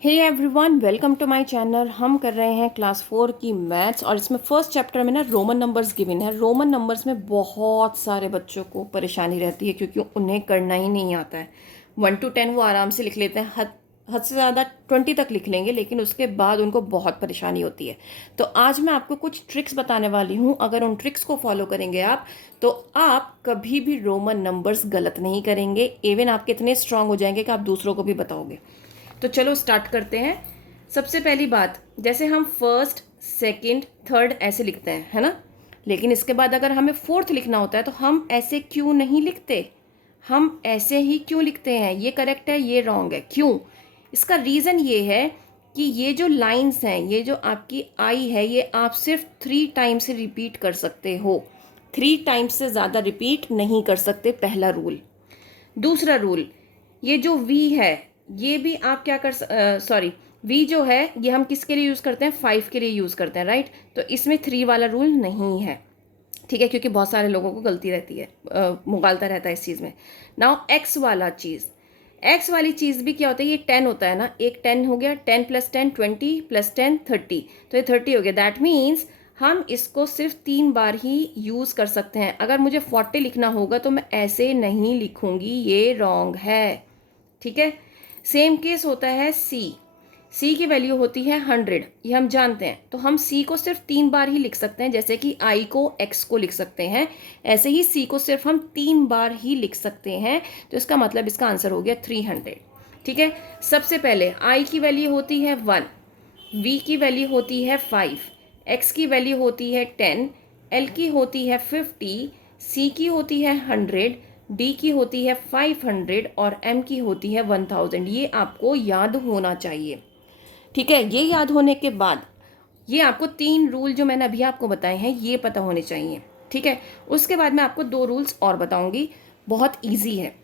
Hey everyone, welcome to my channel. हम कर रहे हैं क्लास 4 की मैथ्स और इसमें फर्स्ट चैप्टर में ना रोमन नंबर्स गिवन है। रोमन नंबर्स में बहुत सारे बच्चों को परेशानी रहती है क्योंकि उन्हें करना ही नहीं आता है। 1 to 10 वो आराम से लिख लेते हैं, हद से ज़्यादा 20 तक लिख लेंगे, लेकिन उसके बाद उनको बहुत परेशानी होती है। तो आज मैं आपको कुछ ट्रिक्स बताने वाली हूँ। अगर उन ट्रिक्स को फॉलो करेंगे आप, तो आप कभी भी रोमन नंबर्स गलत नहीं करेंगे। इवन आपके इतने स्ट्रांग हो जाएंगे कि आप दूसरों को भी बताओगे। तो चलो स्टार्ट करते हैं। सबसे पहली बात, जैसे हम फर्स्ट, सेकंड, थर्ड ऐसे लिखते हैं, है ना। लेकिन इसके बाद अगर हमें फोर्थ लिखना होता है तो हम ऐसे क्यों नहीं लिखते? हम ऐसे ही क्यों लिखते हैं? ये करेक्ट है, ये रॉन्ग है, क्यों? इसका रीज़न ये है कि ये जो लाइंस हैं, ये जो आपकी आई है, ये आप सिर्फ 3 टाइम्स से रिपीट कर सकते हो। 3 टाइम्स से ज़्यादा रिपीट नहीं कर सकते, पहला रूल। दूसरा रूल, ये जो वी है, ये भी आप क्या कर सॉरी, वी जो है ये हम किसके लिए यूज़ करते हैं? 5 के लिए यूज़ करते हैं, राइट। तो इसमें 3 वाला रूल नहीं है, ठीक है, क्योंकि बहुत सारे लोगों को गलती रहती है, मुगालता रहता है इस चीज़ में। नाउ एक्स वाला चीज़, एक्स वाली चीज़ भी क्या होता है? ये 10 होता है ना, एक 10 हो गया, 10 + 10 20 + 10 30, तो ये 30 हो गया। दैट मीन्स हम इसको सिर्फ 3 बार ही यूज़ कर सकते हैं। अगर मुझे 40 लिखना होगा तो मैं ऐसे नहीं लिखूंगी, ये रॉन्ग है, ठीक है। सेम केस होता है सी। सी की वैल्यू होती है 100, ये हम जानते हैं। तो हम सी को सिर्फ 3 बार ही लिख सकते हैं, जैसे कि आई को एक्स को लिख सकते हैं, ऐसे ही सी को सिर्फ हम 3 बार ही लिख सकते हैं। तो इसका मतलब इसका आंसर हो गया 300, ठीक है। सबसे पहले आई की वैल्यू होती है 1, वी की वैल्यू होती है 5, एक्स की वैल्यू होती है 10, एल की होती है 50, सी की होती है 100, डी की होती है 500 और एम की होती है 1000। ये आपको याद होना चाहिए, ठीक है। ये याद होने के बाद ये आपको 3 रूल जो मैंने अभी आपको बताए हैं ये पता होने चाहिए, ठीक है। उसके बाद मैं आपको 2 रूल्स और बताऊंगी, बहुत ईजी है,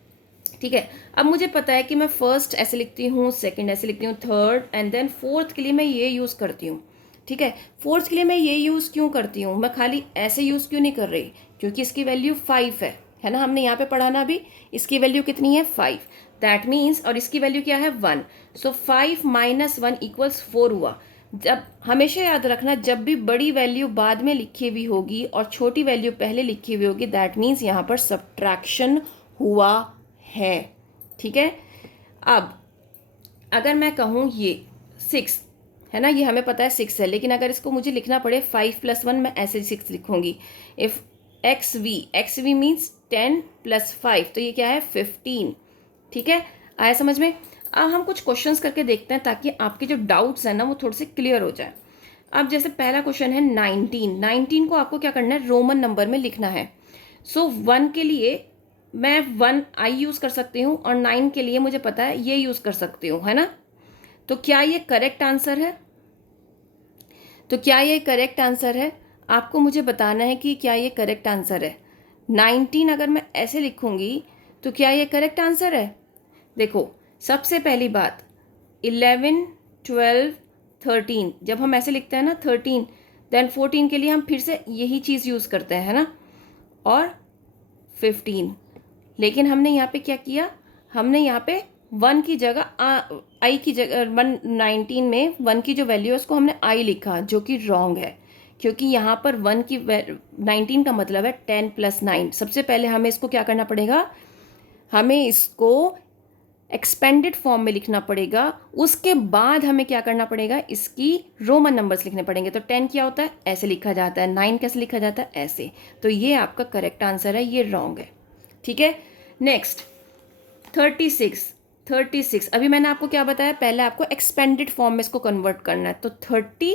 ठीक है। अब मुझे पता है कि मैं फर्स्ट ऐसे लिखती हूँ, सेकंड ऐसे लिखती हूँ, थर्ड एंड देन फोर्थ के लिए मैं ये यूज़ करती हूँ, ठीक है। फोर्थ के लिए मैं ये यूज़ क्यों करती हूँ? मैं खाली ऐसे यूज़ क्यों नहीं कर रही? क्योंकि इसकी वैल्यू 5 है ना। हमने यहाँ पे पढ़ा ना अभी, इसकी वैल्यू कितनी है? 5। दैट मीन्स, और इसकी वैल्यू क्या है? 1। सो 5 - 1 = 4 हुआ। जब हमेशा याद रखना, जब भी बड़ी वैल्यू बाद में लिखी हुई होगी और छोटी वैल्यू पहले लिखी हुई होगी, दैट मीन्स यहाँ पर सब्ट्रैक्शन हुआ है, ठीक है। अब अगर मैं कहूँ ये 6 है ना, ये हमें पता है 6 है, लेकिन अगर इसको मुझे लिखना पड़े 5 + 1, मैं ऐसे 6 लिखूंगी। इफ एक्स वी मीन्स 10 + 5, तो ये क्या है? 15, ठीक है। आया समझ में? अब हम कुछ क्वेश्चंस करके देखते हैं ताकि आपके जो डाउट्स हैं ना वो थोड़े से क्लियर हो जाए। अब जैसे पहला क्वेश्चन है 19। 19 को आपको क्या करना है? रोमन नंबर में लिखना है। सो 1 के लिए मैं 1 आई यूज़ कर सकती हूँ और 9 के लिए मुझे पता है ये यूज़ कर सकती हूँ, है ना। तो क्या ये करेक्ट आंसर है? तो क्या ये करेक्ट आंसर है? आपको मुझे बताना है कि क्या ये करेक्ट आंसर है। 19 अगर मैं ऐसे लिखूंगी तो क्या ये करेक्ट आंसर है? देखो, सबसे पहली बात, 11 12 13, जब हम ऐसे लिखते हैं ना 13, देन 14 के लिए हम फिर से यही चीज़ यूज़ करते हैं, है ना, और 15। लेकिन हमने यहाँ पे क्या किया? हमने यहाँ पे 1 की जगह आई की जगह 19 में 1 की जो वैल्यू है उसको हमने आई लिखा, जो कि रॉन्ग है। क्योंकि यहाँ पर 1 की 19 का मतलब है 10 + 9। सबसे पहले हमें इसको क्या करना पड़ेगा? हमें इसको एक्सपेंडेड फॉर्म में लिखना पड़ेगा। उसके बाद हमें क्या करना पड़ेगा? इसकी रोमन नंबर्स लिखने पड़ेंगे। तो 10 क्या होता है? ऐसे लिखा जाता है। 9 कैसे लिखा जाता है? ऐसे। तो ये आपका करेक्ट आंसर है, ये रॉन्ग है, ठीक है। नेक्स्ट 36। 36 अभी मैंने आपको क्या बताया? पहले आपको एक्सपेंडेड फॉर्म में इसको कन्वर्ट करना है। तो 30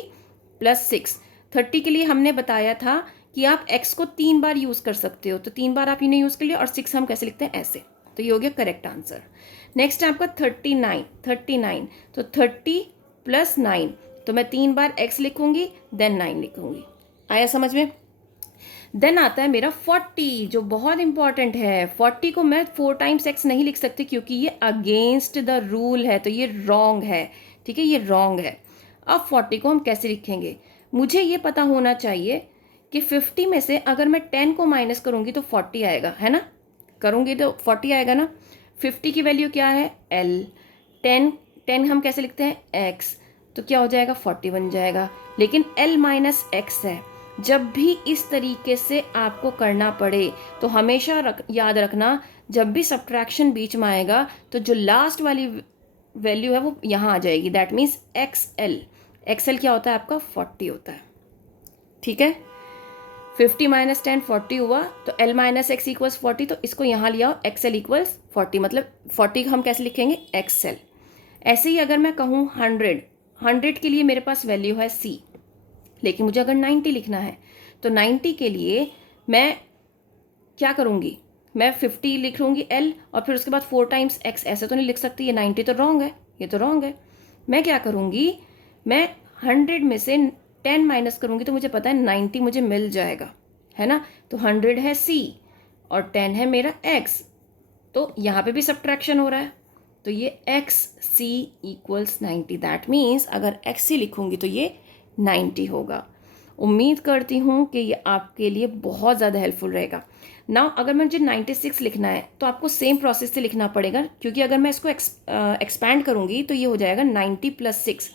+ 6, 30 के लिए हमने बताया था कि आप x को 3 बार यूज़ कर सकते हो, तो 3 बार आप इन्हें यूज़ कर लिया। और 6 हम कैसे लिखते हैं? ऐसे। तो ये हो गया करेक्ट आंसर। नेक्स्ट है आपका 39। 39 तो 30 + 9, तो मैं 3 बार x लिखूंगी, देन 9 लिखूंगी। आया समझ में? देन आता है मेरा 40, जो बहुत इंपॉर्टेंट है। 40 को मैं 4 टाइम्स x नहीं लिख सकती क्योंकि ये अगेंस्ट द रूल है, तो ये रॉन्ग है, ठीक है, ये रॉन्ग है। अब 40 को हम कैसे लिखेंगे? मुझे ये पता होना चाहिए कि 50 में से अगर मैं 10 को माइनस करूंगी तो 40 आएगा, है ना। करूंगी तो 40 आएगा ना। 50 की वैल्यू क्या है? l। 10 10 हम कैसे लिखते हैं x, तो क्या हो जाएगा 40 बन जाएगा। लेकिन l माइनस x है, जब भी इस तरीके से आपको करना पड़े तो हमेशा याद रखना, जब भी सब्ट्रैक्शन बीच में आएगा तो जो लास्ट वाली वैल्यू है वो यहाँ आ जाएगी, दैट मीन्स XL क्या होता है आपका 40 होता है। ठीक है, 50 माइनस 10 40 हुआ, तो L माइनस एक्स इक्वल्स 40, तो इसको यहाँ लिया XL इक्वल्स 40, मतलब 40 हम कैसे लिखेंगे XL। ऐसे ही अगर मैं कहूँ 100 के लिए मेरे पास वैल्यू है C, लेकिन मुझे अगर 90 लिखना है तो 90 के लिए मैं क्या करूँगी, मैं 50 लिख लूँगी L और फिर उसके बाद 4 टाइम्स X, ऐसे तो नहीं लिख सकती, ये 90 तो रॉन्ग है, ये तो रॉन्ग है। मैं क्या करूँगी, मैं 100 में से 10 माइनस करूँगी तो मुझे पता है 90 मुझे मिल जाएगा, है ना। तो 100 है C और 10 है मेरा X, तो यहाँ पे भी सब्ट्रैक्शन हो रहा है, तो ये XC इक्वल्स 90, दैट मीन्स अगर XC लिखूँगी तो ये 90 होगा। उम्मीद करती हूँ कि ये आपके लिए बहुत ज़्यादा हेल्पफुल रहेगा। नाउ अगर मुझे 96 लिखना है तो आपको सेम प्रोसेस से लिखना पड़ेगा, क्योंकि अगर मैं इसको एक्सपैंड करूँगी तो ये हो जाएगा 90 प्लस 6,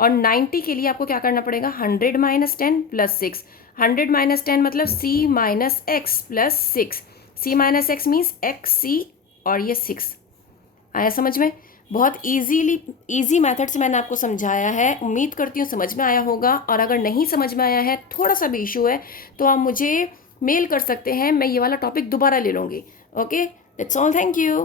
और 90 के लिए आपको क्या करना पड़ेगा 100 माइनस 10 प्लस 6, 100 माइनस 10 मतलब C minus x plus 6, C minus x means XC और ये 6। आया समझ में? बहुत ईजी मेथड से मैंने आपको समझाया है, उम्मीद करती हूँ समझ में आया होगा। और अगर नहीं समझ में आया है, थोड़ा सा भी इशू है, तो आप मुझे मेल कर सकते हैं, मैं ये वाला टॉपिक दोबारा ले लूँगी। Okay, that's all, thank you.